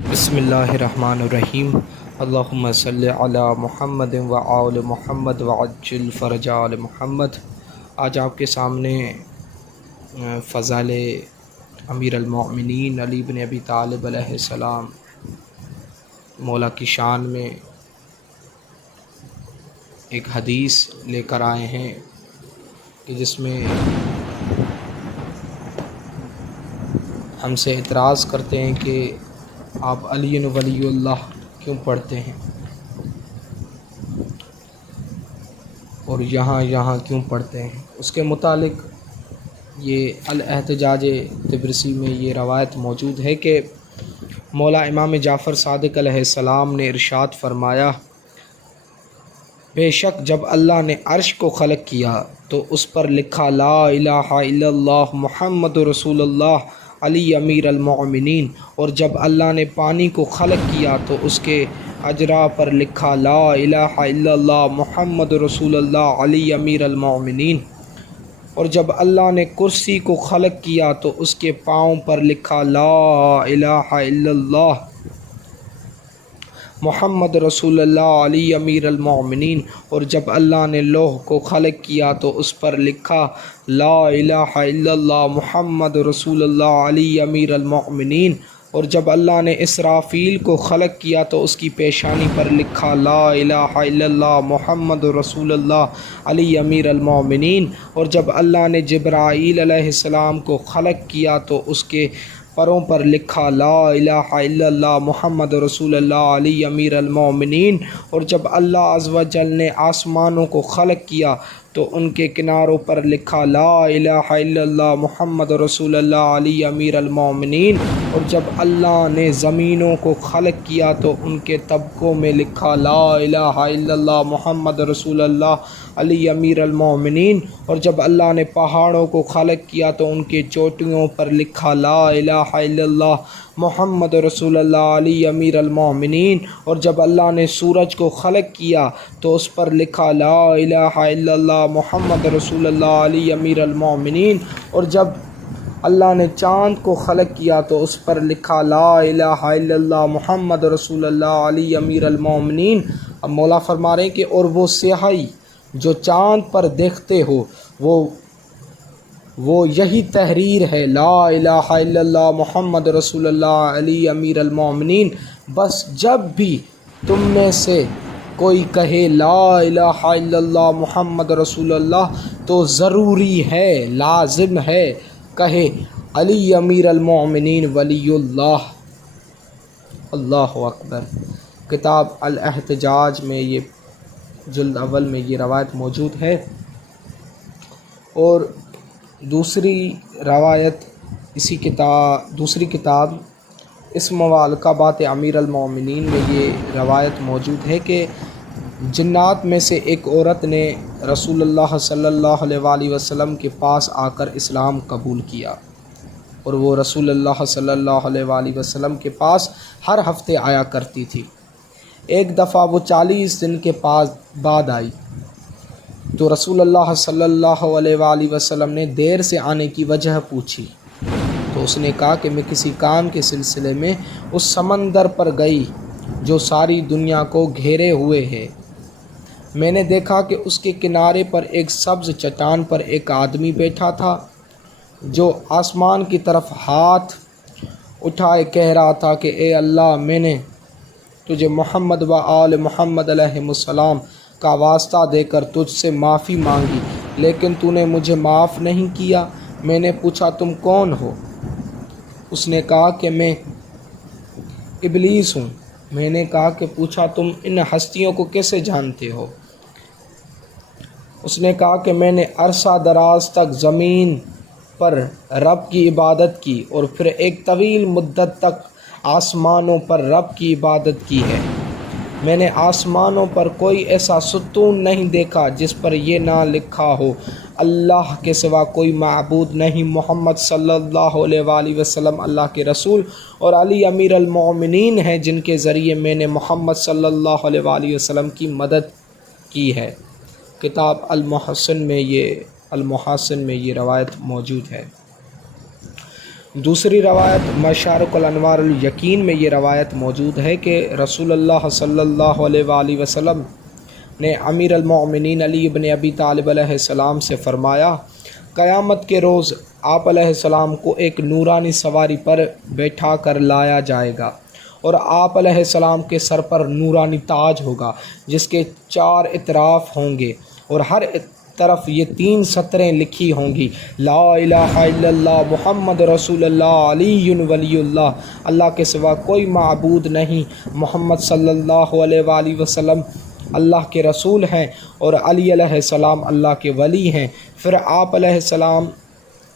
بسم اللہ الرحمن الرحیم۔ اللہم صلی علی محمد و آل محمد وعجل فرج آل محمد۔ آج آپ کے سامنے فضائل امیر المؤمنین علی بن ابی طالب علیہ السلام مولا کی شان میں ایک حدیث لے کر آئے ہیں کہ جس میں ہم سے اعتراض کرتے ہیں کہ آپ علی ولی اللہ کیوں پڑھتے ہیں اور یہاں کیوں پڑھتے ہیں۔ اس کے متعلق یہ الاحتجاج طبرسی میں یہ روایت موجود ہے کہ مولا امام جعفر صادق علیہ السلام نے ارشاد فرمایا، بے شک جب اللہ نے عرش کو خلق کیا تو اس پر لکھا لا الہ الا اللہ محمد رسول اللہ علی امیر المؤمنین، اور جب اللہ نے پانی کو خلق کیا تو اس کے اجرا پر لکھا لا الہ الا اللہ محمد رسول اللہ علی امیر المؤمنین، اور جب اللہ نے کرسی کو خلق کیا تو اس کے پاؤں پر لکھا لا الہ الا اللہ محمد رسول اللہ علی امیر المؤمنین، اور جب اللہ نے لوح کو خلق کیا تو اس پر لکھا لا الہ الا اللہ محمد رسول اللہ علی امیر المؤمنین، اور جب اللہ نے اسرافیل کو خلق کیا تو اس کی پیشانی پر لکھا لا الہ الا اللہ محمد رسول اللہ علی امیر المؤمنین، اور جب اللہ نے جبرائیل علیہ السلام کو خلق کیا تو اس کے پروں پر لکھا لا الہ الا اللہ محمد رسول اللہ علی امیر المؤمنین، اور جب اللہ عز و جل نے آسمانوں کو خلق کیا تو ان کے کناروں پر لکھا لا الہ الا اللہ محمد رسول اللہ علی امیر المؤمنین، اور جب اللہ نے زمینوں کو خلق کیا تو ان کے طبقوں میں لکھا لا الہ الا اللہ محمد رسول اللہ علی امیر المؤمنین، اور جب اللہ نے پہاڑوں کو خلق کیا تو ان کے چوٹیوں پر لکھا لا الہ الا اللہ محمد رسول اللہ علی امیر المؤمنین، اور جب اللہ نے سورج کو خلق کیا تو اس پر لکھا لا الہ الا اللہ محمد رسول اللہ علی امیر المؤمنین، اور جب اللہ نے چاند کو خلق کیا تو اس پر لکھا لا الہ الا اللہ محمد رسول اللہ علی امیر المؤمنین۔ اب مولا فرما رہے ہیں کہ اور وہ سیاہی جو چاند پر دیکھتے ہو وہ یہی تحریر ہے لا الہ الا اللہ محمد رسول اللہ علی امیر المؤمنین۔ بس جب بھی تم میں سے کوئی کہے لا الہ الا اللہ محمد رسول اللہ تو ضروری ہے، لازم ہے کہے علی امیر المؤمنین ولی اللہ۔ اللہ اکبر۔ کتاب الاحتجاج میں یہ جلد اول میں یہ روایت موجود ہے، اور دوسری روایت دوسری کتاب اسم و القابات امیر المؤمنین میں یہ روایت موجود ہے کہ جنات میں سے ایک عورت نے رسول اللہ صلی اللہ علیہ وآلہ وسلم کے پاس آ کر اسلام قبول کیا، اور وہ رسول اللہ صلی اللہ علیہ وآلہ وسلم کے پاس ہر ہفتے آیا کرتی تھی۔ ایک دفعہ وہ 40 دن کے بعد آئی تو رسول اللہ صلی اللہ علیہ وآلہ وسلم نے دیر سے آنے کی وجہ پوچھی تو اس نے کہا کہ میں کسی کام کے سلسلے میں اس سمندر پر گئی جو ساری دنیا کو گھیرے ہوئے ہے۔ میں نے دیکھا کہ اس کے کنارے پر ایک سبز چٹان پر ایک آدمی بیٹھا تھا جو آسمان کی طرف ہاتھ اٹھائے کہہ رہا تھا کہ اے اللہ، میں نے تجھے محمد و آل محمد علیہ السلام کا واسطہ دے کر تجھ سے معافی مانگی، لیکن تو نے مجھے معاف نہیں کیا۔ میں نے پوچھا تم کون ہو؟ اس نے کہا کہ میں ابلیس ہوں۔ میں نے کہا کہ پوچھا تم ان ہستیوں کو کیسے جانتے ہو؟ اس نے کہا کہ میں نے عرصہ دراز تک زمین پر رب کی عبادت کی اور پھر ایک طویل مدت تک آسمانوں پر رب کی عبادت کی ہے۔ میں نے آسمانوں پر کوئی ایسا ستون نہیں دیکھا جس پر یہ نہ لکھا ہو اللہ کے سوا کوئی معبود نہیں، محمد صلی اللہ علیہ وآلہ وسلم اللہ کے رسول اور علی امیر المؤمنین ہیں جن کے ذریعے میں نے محمد صلی اللہ علیہ وآلہ وسلم کی مدد کی ہے۔ کتاب المحسن میں یہ روایت موجود ہے۔ دوسری روایت مشارق الانوار الیقین میں یہ روایت موجود ہے کہ رسول اللہ صلی اللہ علیہ وآلہ وسلم نے امیر المومنین علی بن ابی طالب علیہ السلام سے فرمایا، قیامت کے روز آپ علیہ السلام کو ایک نورانی سواری پر بیٹھا کر لایا جائے گا اور آپ علیہ السلام کے سر پر نورانی تاج ہوگا جس کے 4 اطراف ہوں گے اور ہر طرف یہ 3 سطریں لکھی ہوں گی، لا الہ الا اللہ محمد رسول اللہ علی ولی اللہ، اللہ کے سوا کوئی معبود نہیں، محمد صلی اللہ علیہ وآلہ وسلم اللہ کے رسول ہیں اور علی علیہ السلام اللہ کے ولی ہیں۔ پھر آپ علیہ السلام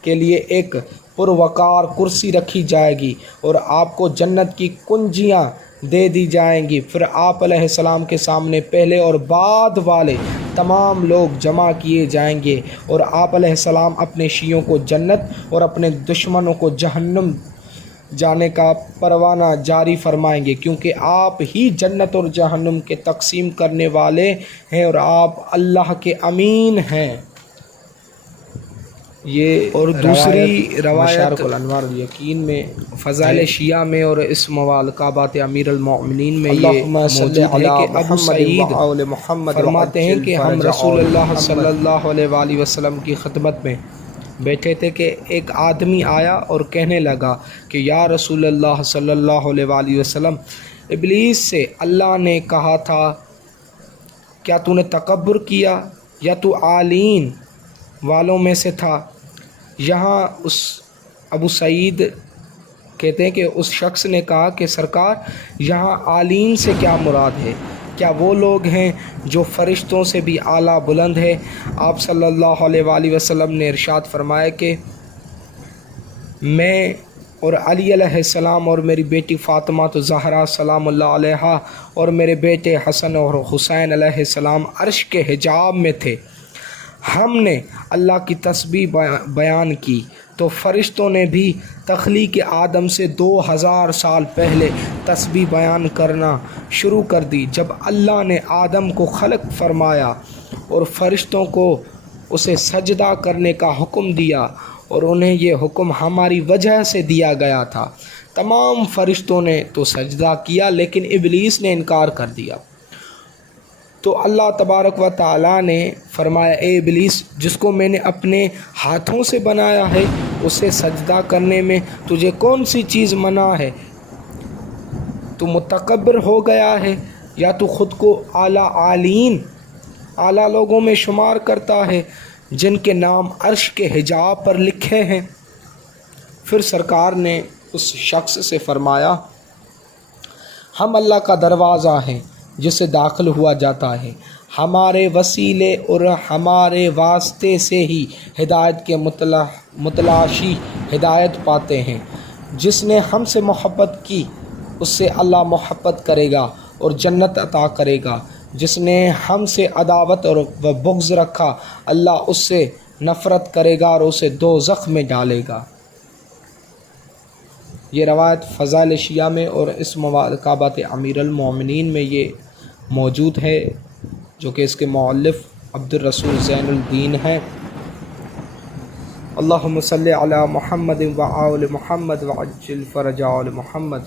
کے لیے ایک پروقار کرسی رکھی جائے گی اور آپ کو جنت کی کنجیاں دے دی جائیں گی۔ پھر آپ علیہ السلام کے سامنے پہلے اور بعد والے تمام لوگ جمع کیے جائیں گے اور آپ علیہ السلام اپنے شیعوں کو جنت اور اپنے دشمنوں کو جہنم جانے کا پروانہ جاری فرمائیں گے، کیونکہ آپ ہی جنت اور جہنم کے تقسیم کرنے والے ہیں اور آپ اللہ کے امین ہیں۔ یہ اور دوسری روایت مشارق الانوار الیقین میں فضائل شیعہ میں اور اس موالقابات امیر المومنین میں یہ موجود ہے کہ ابو سعید فرماتے ہیں کہ ہم رسول اللہ صلی اللہ علیہ وآلہ وسلم کی خدمت میں بیٹھے تھے کہ ایک آدمی آیا اور کہنے لگا کہ یا رسول اللہ صلی اللہ علیہ وآلہ وسلم، ابلیس سے اللہ نے کہا تھا کیا تو نے تکبر کیا یا تو عالین والوں میں سے تھا؟ یہاں اس ابو سعید کہتے ہیں کہ اس شخص نے کہا کہ سرکار، یہاں عالین سے کیا مراد ہے؟ کیا وہ لوگ ہیں جو فرشتوں سے بھی اعلیٰ بلند ہے؟ آپ صلی اللہ علیہ وآلہ وسلم نے ارشاد فرمایا کہ میں اور علی علیہ السلام اور میری بیٹی فاطمہ زہرا سلام اللہ علیہا اور میرے بیٹے حسن اور حسین علیہ السلام عرش کے حجاب میں تھے۔ ہم نے اللہ کی تسبیح بیان کی تو فرشتوں نے بھی تخلیق آدم سے 2000 سال پہلے تسبیح بیان کرنا شروع کر دی۔ جب اللہ نے آدم کو خلق فرمایا اور فرشتوں کو اسے سجدہ کرنے کا حکم دیا اور انہیں یہ حکم ہماری وجہ سے دیا گیا تھا، تمام فرشتوں نے تو سجدہ کیا لیکن ابلیس نے انکار کر دیا۔ تو اللہ تبارک و تعالیٰ نے فرمایا، اے ابلیس، جس کو میں نے اپنے ہاتھوں سے بنایا ہے اسے سجدہ کرنے میں تجھے کون سی چیز منع ہے؟ تو متکبر ہو گیا ہے یا تو خود کو اعلیٰ عالین، اعلیٰ لوگوں میں شمار کرتا ہے جن کے نام عرش کے حجاب پر لکھے ہیں؟ پھر سرکار نے اس شخص سے فرمایا، ہم اللہ کا دروازہ ہیں جسے داخل ہوا جاتا ہے، ہمارے وسیلے اور ہمارے واسطے سے ہی ہدایت کے متلاشی ہدایت پاتے ہیں۔ جس نے ہم سے محبت کی اس سے اللہ محبت کرے گا اور جنت عطا کرے گا، جس نے ہم سے عداوت اور بغض رکھا اللہ اس سے نفرت کرے گا اور اسے دوزخ میں ڈالے گا۔ یہ روایت فضائل شیعہ میں اور اس موالقابات امیر المومنین میں یہ موجود ہے، جو کہ اس کے مؤلف عبد الرسول زین الدین ہیں۔ اللہم صلی علی محمد و آل محمد وعجل فرج آل محمد۔